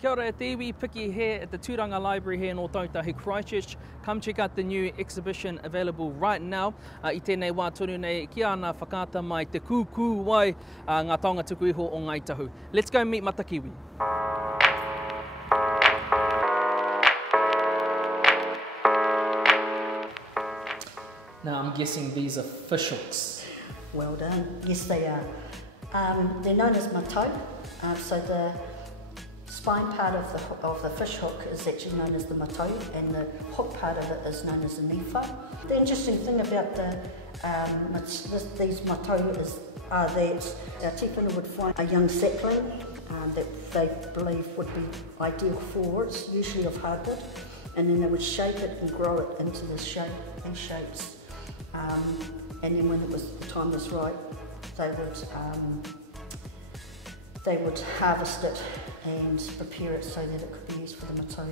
Kia ora e te iwi, Piki here at the Tūranga Library here in Otautahi, Christchurch. Come check out the new exhibition available right now. I tēnei wā tonu nei, ki ana whakaata mai te Kūkūwai, ngā taonga tuku iho o Ngāi Tahu. Let's go meet Matakiwi. Now I'm guessing these are fish hooks. Well done. Yes, they are. They're known as matau. So the spine part of the fish hook is actually known as the matau, and the hook part of it is known as the niwhau. The interesting thing about these matau is that our tikanga would find a young sapling that they believe would be ideal for it, usually of hardwood, and then they would shape it and grow it into the shape and shapes. And then when the time was right, they would harvest it and prepare it so that it could be used for the matau.